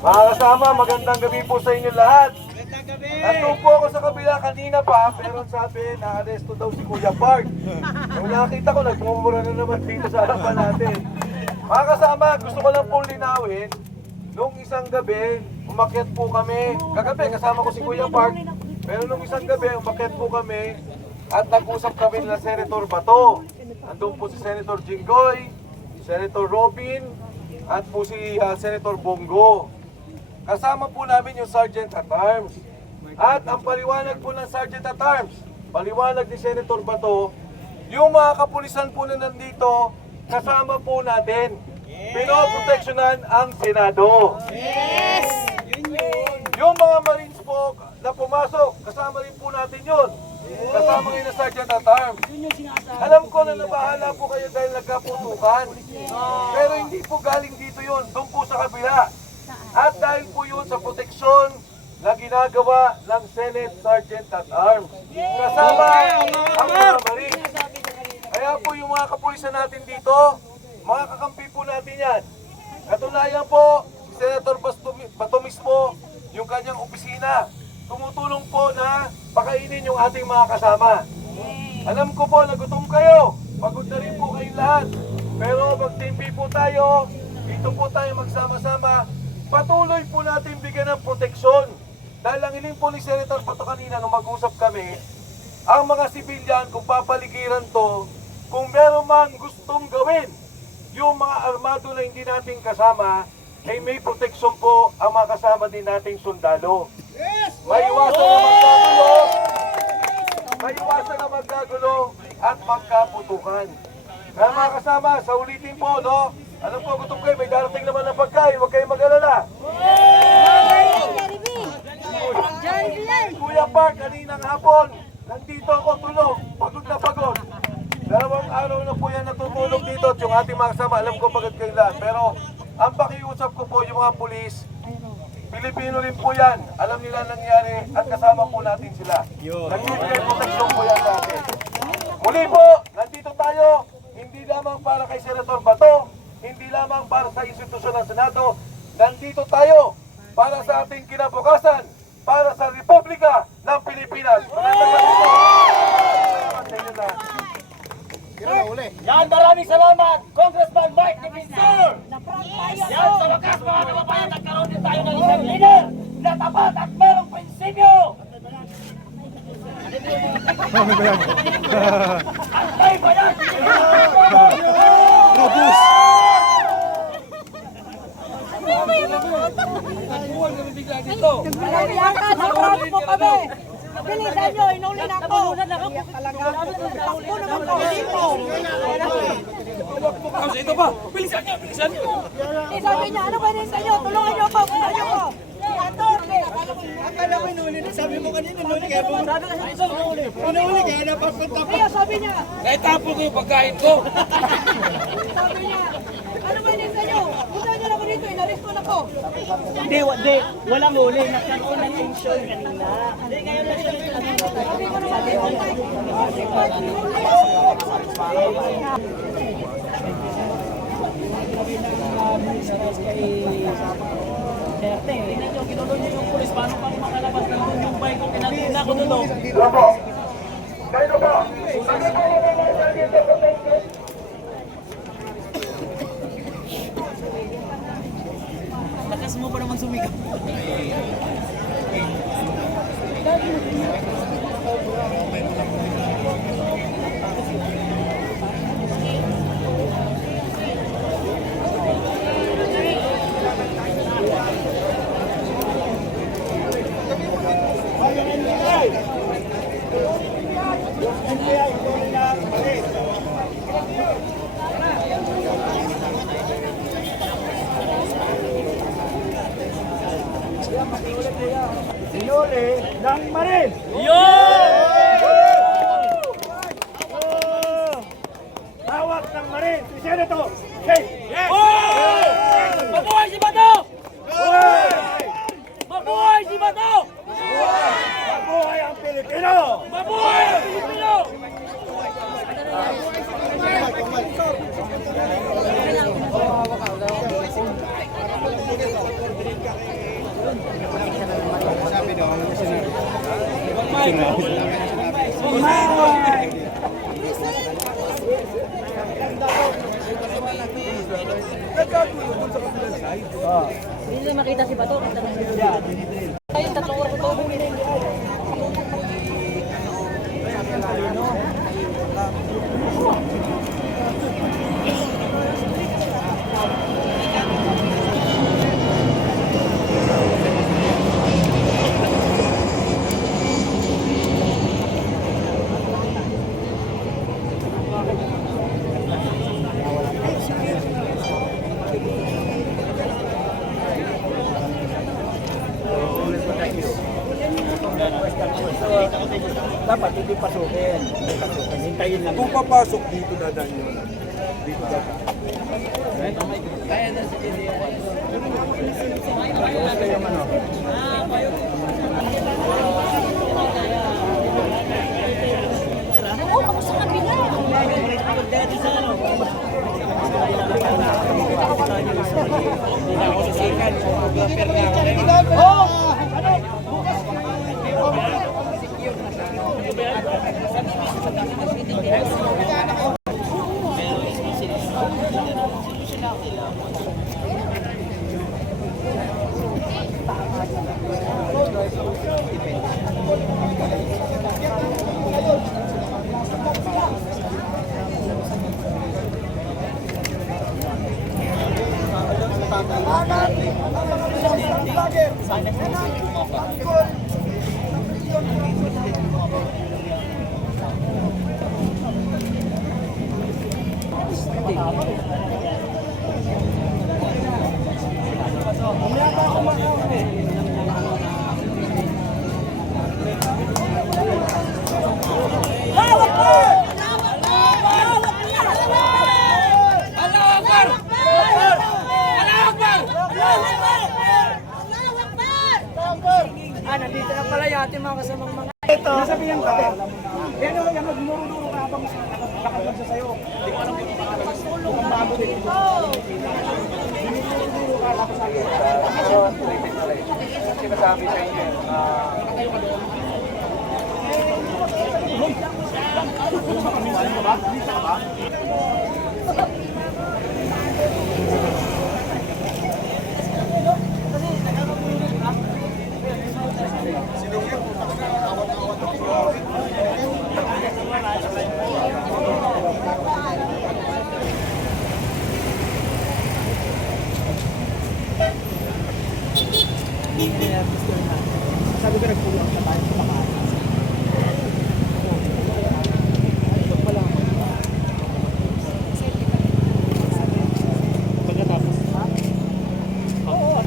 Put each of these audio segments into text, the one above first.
Mga kasama, magandang gabi po sa inyo lahat. Nandun po ako sa kabila kanina pa, pero sabi na aresto daw si Kuya Park. Nung nakita ko, nagmumura na naman dito sa harapan natin. Mga kasama, gusto ko lang pong linawin, nung isang gabi, umakyat po kami. Kagabi, kasama ko si Kuya Park. Pero nung isang gabi, umakyat po kami at nag-usap kami nila Senator Bato. Nandun po si Senator Jinggoy, Senator Robin, at po si Senator Bongo. Kasama po namin yung Sergeant at Arms. At ang paliwanag po ng Sergeant at Arms, paliwanag ni Senator Bato, yung mga kapulisan po na nandito, kasama po natin. Pinoproteksyonan ang Senado. Yes! Yung mga Marines po na pumasok, kasama rin po natin yun. Kasama ngayon na Sergeant at Arms. Alam ko na nabahala po kayo dahil nagkaputukan. Pero hindi po galing dito yun, doon po sa kabila. At dahil po yun sa proteksyon na ginagawa ng Senate Sergeant at Arms. Kasama ang mga Marines. Kaya po yung mga kapulisan natin dito, mga kakampi po natin yan. Katunayan po, si Senator Bato mismo, yung kanyang opisina, tumutulong po na pakainin yung ating mga kasama. Alam ko po, nagutom kayo. Pagod na rin po kayong lahat. Pero magtimpi po tayo, dito po tayo magsama-sama. Patuloy po natin bigyan ng proteksyon. Dahil ang hiling po ni Senator Bato kanina nung mag-usap kami, ang mga sibilyan, kung papaligiran to, kung meron man gustong gawin, yung mga armado na hindi natin kasama, ay may proteksyon po ang mga kasama din nating sundalo. Maiwasan na magkagulo, maiwasan na magkagulo at magkaputukan. Kaya mga kasama, sa ulitin po, no? Alam ko, gutom kayo, may darating naman ng pagkain, huwag kayong mag-alala. Kuya Park, kaninang hapon, nandito ako tulog, pagod na pagod. 2 araw na po yan natutulog dito at yung ating mga kasama, alam ko pagod kayo lahat. Pero ang pakiusap ko po yung mga pulis, Pilipino rin po yan. Alam nila nangyari at kasama po natin sila. Nagbibigay proteksyon po yan natin. Muli po, nandito tayo, hindi lamang para kay Senator Bato, hindi lamang para sa institusyon ng Senado, nandito tayo para sa ating kinabukasan, para sa Republika ng Pilipinas. Yan, maraming salamat, Congressman Mike Defensor! Yan, sa wakas mga kababayan, nagkaroon din tayo ng isang leader na tapat at merong prinsipyo! Antay ba yan? Robus! Nalawiyakan, naproud po kami. Bilisan nyo, inuli na ako. Iyak talaga. Takbo naman po dito. Ito ba? Bilisan niyo, bilisan niyo! Sabi niya, ano ba rin sa inyo? Tulungan nyo ako, tulungan nyo ako. Akala ko inuli, sabi mo kanina inuli kaya pumunta. Inuli kaya napapunta pa. Kaya sabi niya, Naitapon ko yung pagkain ko! sabi niya, ano ba rin sa inyo? Punta nyo na ako dito, inaresto na ko. Hindi, walang huli. Nagkaroon ng tension kanina. Hindi, ngayon lang siya Sabi ko naman, Tingnan nyo, kinulo nyo yung pulis. Paano pa makalabas na yung bike ko? Kinatuna ko doon. Opo. Kayo po. Lakas mo pa naman sumigaw. Sinuli ng Marines. Hawak ng Marines. Si Senator. Hey! Mabuhay si Bato! Mabuhay si Bato! Mabuhay ang Pilipino! Mabuhay ang Pilipino! Hindi na makita si Bato. Ayun, tatlong oras ito. Dapat hindi pasukin. Hintayin lang. Kung papasok dito na dahil yun. Dito na. Oo, ako sa kabila. Hawak mo! Hawak niya! Allahu Akbar! Allahu Akbar! Nandito na pala yung ating mga kasamang mga ito. Nasabihan ka. Yan yung magmuro-duro ka habang nakalag sa sayo. Hindi ko alam kung mukhang bago din. Dinuro ka lang sa sayo. Sinasabi sa inyo. Sabi ko nagpulong na tayo sa pakain. Pagkatapos. Oo.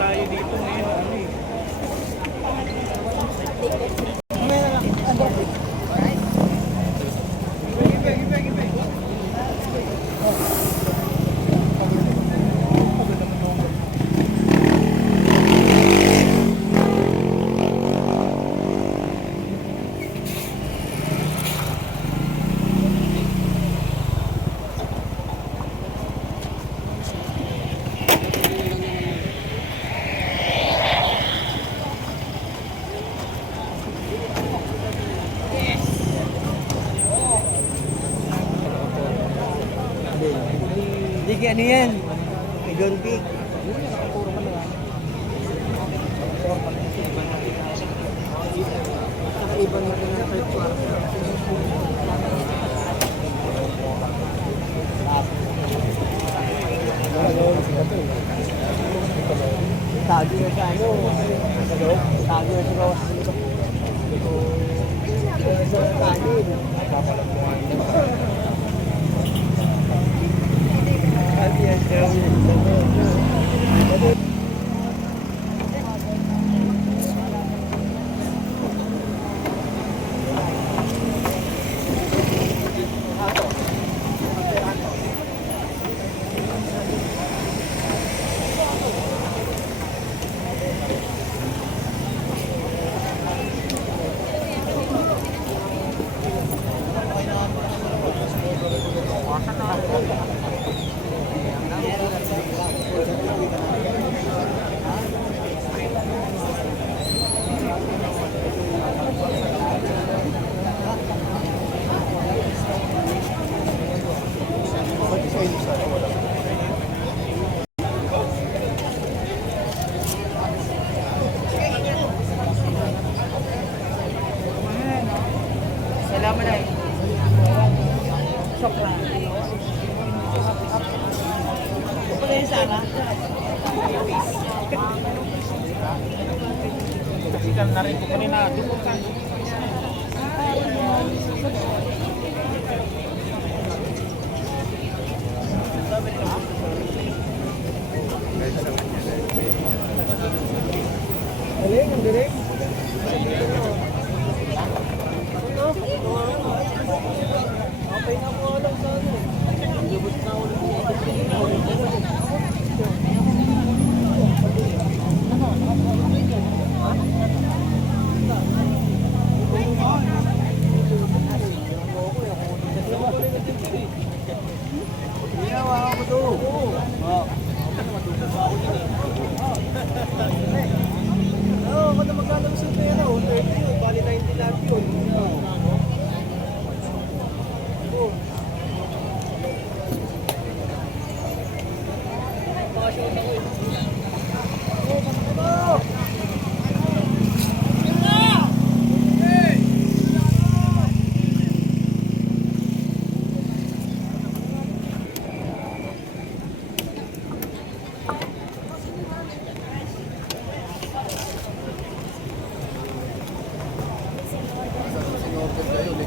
Tayo dito ngayon, ano eh. Hindi ano yan. May gunpig. Tago na sa ano. Tago na sa kawas. Sa kanin.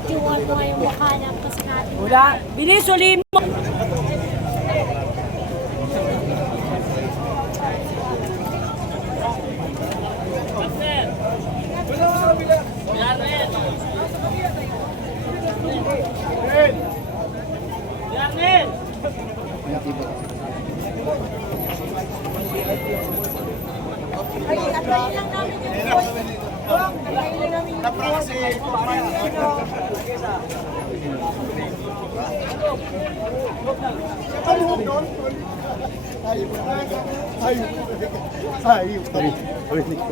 Iwan mo nga yung mukha niya kasi natin. Wala. Bilis, ulim mo. Ay, atayin lang namin yung atayin lang namin yung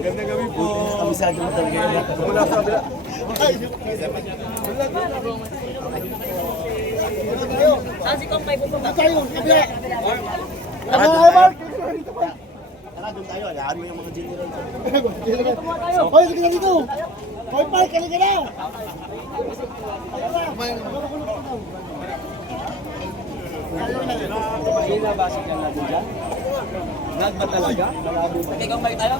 Ganda gabi po. Kabisado mo talaga. Mula sa kabila. Saan si Kong may pupunta? Tayo, kabila. Tara, doon tayo. Alahan mo yung mga general. Hoy, sige na dito. Hoy, Park, halika na. Sila ba si Kang natin dyan? Vlog ba talaga? Malabo ba? Ikaw may tayo?